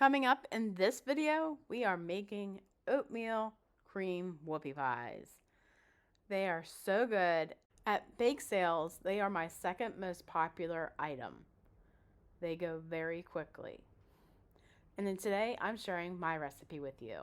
Coming up in this video, we are making oatmeal cream whoopie pies. They are so good. At bake sales, they are my second most popular item. They go very quickly. And then today, I'm sharing my recipe with you.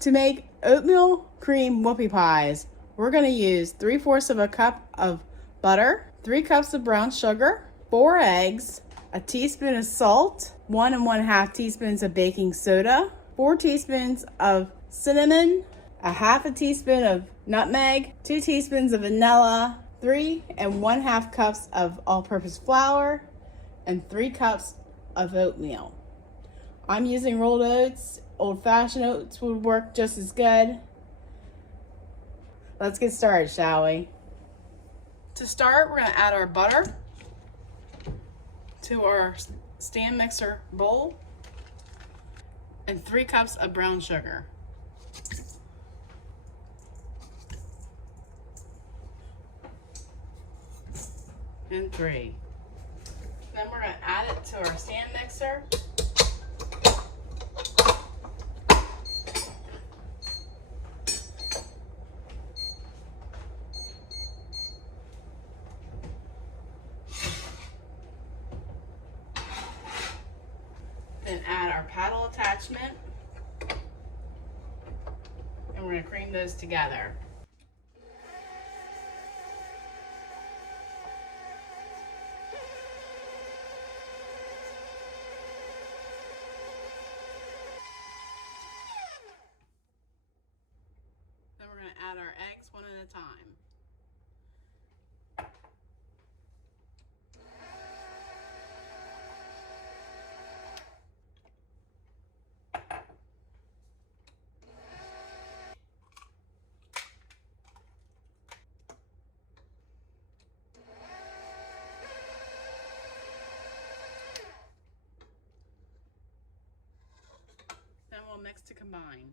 To make oatmeal cream whoopie pies, we're going to use 3/4 of a cup of butter, 3 cups of brown sugar, 4 eggs, a teaspoon of salt, 1 1/2 teaspoons of baking soda, 4 teaspoons of cinnamon, a half a teaspoon of nutmeg, 2 teaspoons of vanilla, 3 1/2 cups of all-purpose flour, and 3 cups of oatmeal. I'm using rolled oats. Old-fashioned oats would work just as good. Let's get started, shall we? To start, we're going to add our butter to our stand mixer bowl and 3 cups of brown sugar. And 3. Then we're going to add it to our stand mixer. Then add our paddle attachment, and we're going to cream those together. Then we're going to add our eggs one at a time. Then we'll mix to combine.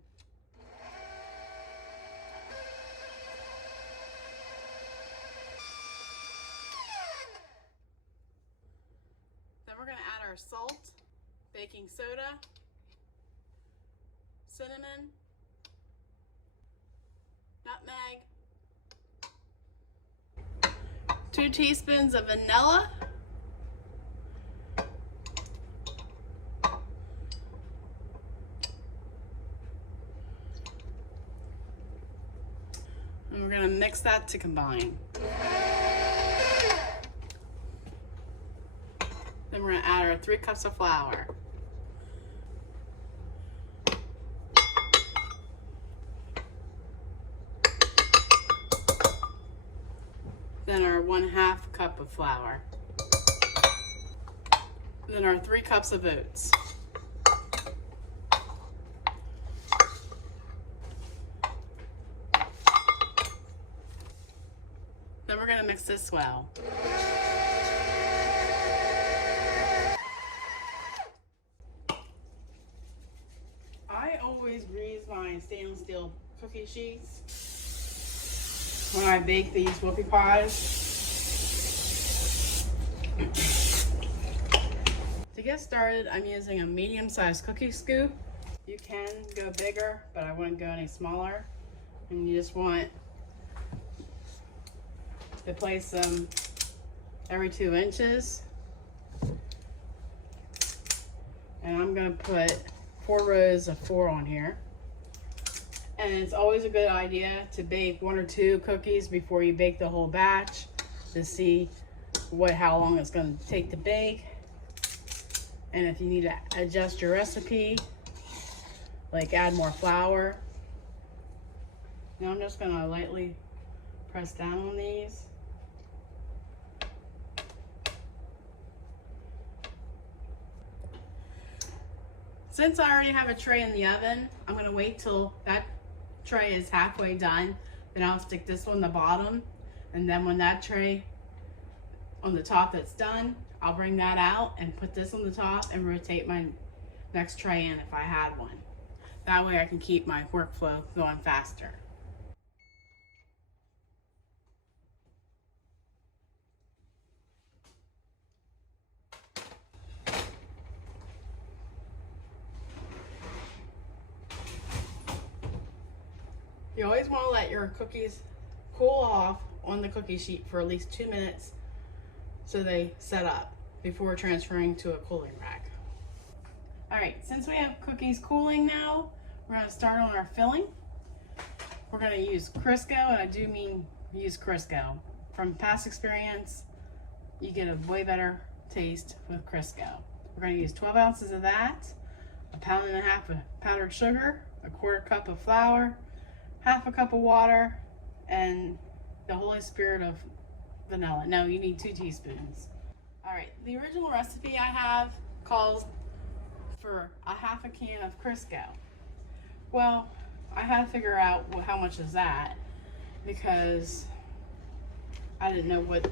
Then we're going to add our salt, baking soda, cinnamon, nutmeg, 2 teaspoons of vanilla, and we're going to mix that to combine. Then we're going to add our 3 cups of flour. Then our 1/2 cup of flour. Then our 3 cups of oats. Then we're going to mix this well. I always grease my stainless steel cookie sheets when I bake these whoopie pies. To get started, I'm using a medium-sized cookie scoop. You can go bigger, but I wouldn't go any smaller. And you just want to place them every 2 inches. And I'm going to put 4 rows of 4 on here. And it's always a good idea to bake 1 or 2 cookies before you bake the whole batch to see how long it's going to take to bake. And if you need to adjust your recipe, like add more flour. Now I'm just going to lightly press down on these. Since I already have a tray in the oven, I'm going to wait till that tray is halfway done. Then I'll stick this one on the bottom. And then when that tray on the top that's done, I'll bring that out and put this on the top and rotate my next tray in if I had one. That way I can keep my workflow going faster. You always want to let your cookies cool off on the cookie sheet for at least 2 minutes so they set up before transferring to a cooling rack. Alright, since we have cookies cooling now, we're going to start on our filling. We're going to use Crisco, and I do mean use Crisco. From past experience, you get a way better taste with Crisco. We're going to use 12 ounces of that, 1.5 pounds of powdered sugar, 1/4 cup of flour, 1/2 cup of water, and the Holy Spirit of vanilla. No, you need 2 teaspoons. Alright, the original recipe I have calls for 1/2 can of Crisco. Well, I had to figure out how much is that because I didn't know what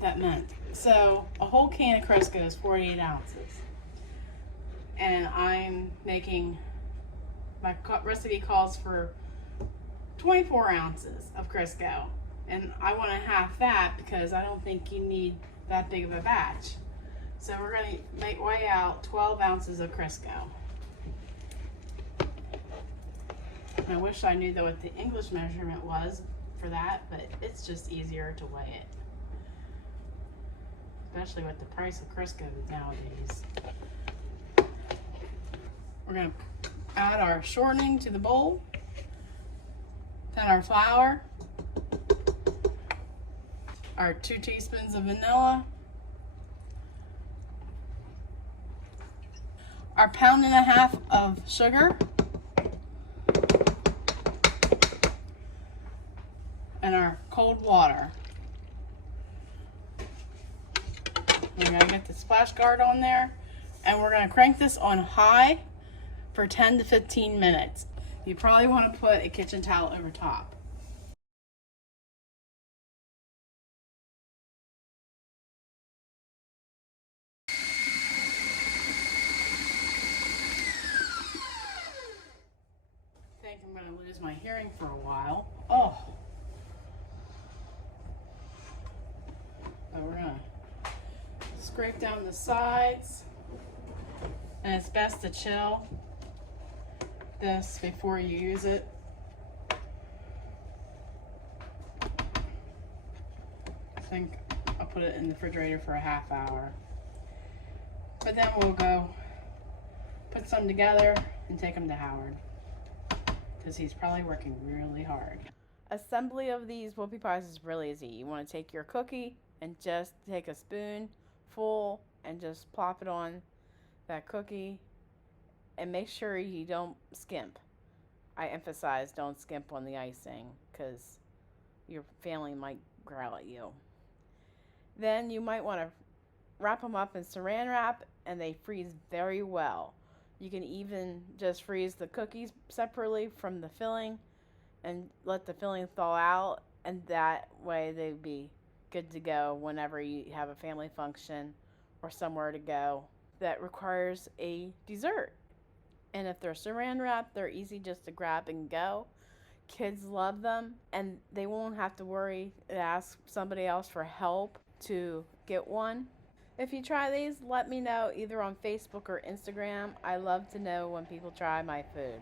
that meant. So a whole can of Crisco is 48 ounces. And I'm making, my recipe calls for 24 ounces of Crisco. And I want to half that because I don't think you need that big of a batch. So we're going to weigh out 12 ounces of Crisco. I wish I knew what the English measurement was for that, but it's just easier to weigh it. Especially with the price of Crisco nowadays. We're going to add our shortening to the bowl, then our flour, our 2 teaspoons of vanilla, our 1.5 pounds of sugar, and our cold water. We're going to get the splash guard on there, and we're going to crank this on high for 10 to 15 minutes. You probably want to put a kitchen towel over top. I think I'm going to lose my hearing for a while. Oh. So we're going to scrape down the sides, and it's best to chill this before you use it. I think I'll put it in the refrigerator for a half hour. But then we'll go put some together and take them to Howard, because he's probably working really hard. Assembly of these whoopie pies is really easy. You want to take your cookie and just take a spoon full and just plop it on that cookie, and make sure you don't skimp. I emphasize don't skimp on the icing because your family might growl at you. Then you might want to wrap them up in saran wrap, and they freeze very well. You can even just freeze the cookies separately from the filling and let the filling thaw out, and that way they'd be good to go whenever you have a family function or somewhere to go that requires a dessert. And if they're saran wrapped, they're easy just to grab and go. Kids love them, and they won't have to worry to ask somebody else for help to get one. If you try these, let me know either on Facebook or Instagram. I love to know when people try my food.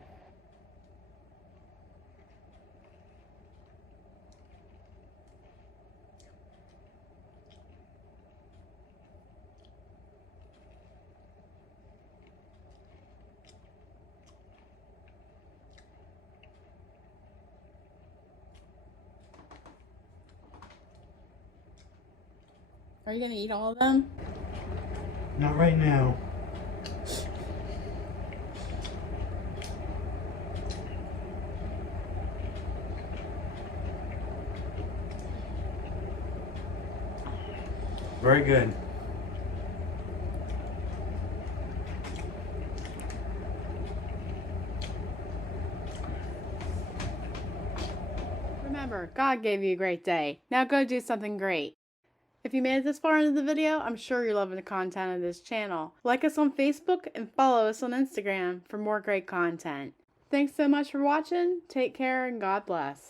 Are you going to eat all of them? Not right now. Very good. Remember, God gave you a great day. Now go do something great. If you made it this far into the video, I'm sure you're loving the content of this channel. Like us on Facebook and follow us on Instagram for more great content. Thanks so much for watching. Take care and God bless.